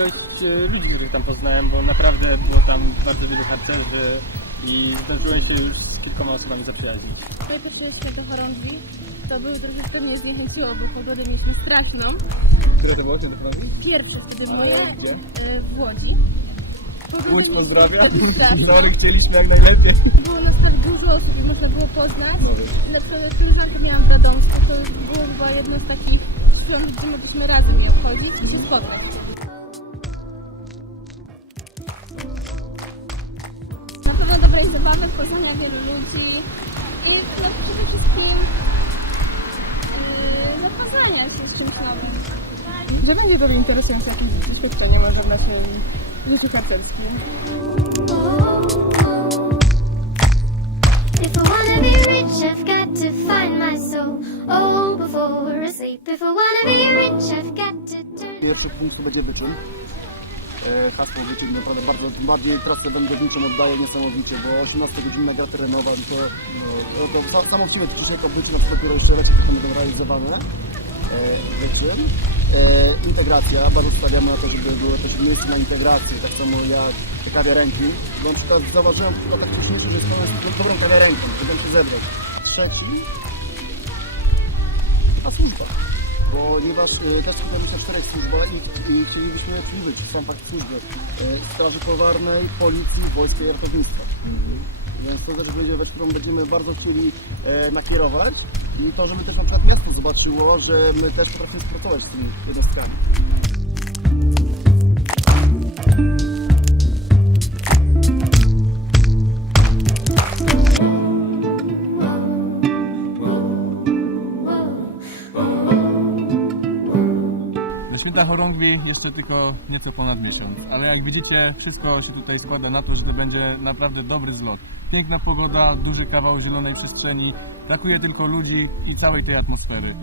e, ludzi, których tam poznałem, bo naprawdę było tam bardzo wielu harcerzy i zdążyłem się już z kilkoma osobami zaprzyjaźnić. Moje pierwsze święto chorągwi to był troszeczkę mnie zniechęciło, bo pogodę mieliśmy straszną. Które to było, kiedy to Pierwsze wtedy moje gdzie? e, w Łodzi. Pogodę Łódź mieliśmy pozdrawia. straszną. Tory chcieliśmy jak najlepiej. Było nas tak dużo osób i można było poznać. Lecz koleżankę miałam w Radomsku, to było chyba jedno z takich świąt, gdzie mogliśmy razem je obchodzić i się spotkać. Jest zabawy, poznania wielu ludzi i no, przede wszystkim yy, zapoznania się z czymś nowym. Że będzie to interesujące jakieś doświadczenie może w naszej życiu harcerskim. If I wanna be rich, I've got to find my soul. Oh, before I sleep. If I wanna be rich, I've got to turn. Pierwszy punkt to będzie wyczyn. E, Hasło wyczyn naprawdę bardzo, bardziej trasę wędrowniczą oddaję niesamowicie, bo 18 godzinna gra terenowa to, no, to sa- samo w siebie dzisiaj to wyczyn, na przykład dopiero jeszcze leci, potem będą realizowane. E, wyczyn. E, integracja, bardzo stawiamy na to, żeby było też miejsce na integrację, tak samo jak te kawiarenki. Bo na przykład zauważyłem tylko tak późniejsze, że jest pełen dobrą kawiarenką, chcę się zebrać. Trzeci, a służba. Ponieważ y, też w czterech służbach i, i chcielibyśmy przybliżyć sam fakt służby. Y, Straży Pożarnej, Policji, Wojska i Ratownictwa. Więc to też będzie rzecz, którą będziemy bardzo chcieli e, nakierować i to, żeby też na przykład miasto zobaczyło, że my też potrafimy współpracować z tymi jednostkami. Święta chorągwi jeszcze tylko nieco ponad miesiąc, ale jak widzicie wszystko się tutaj składa na to, że to będzie naprawdę dobry zlot. Piękna pogoda, duży kawał zielonej przestrzeni, brakuje tylko ludzi i całej tej atmosfery.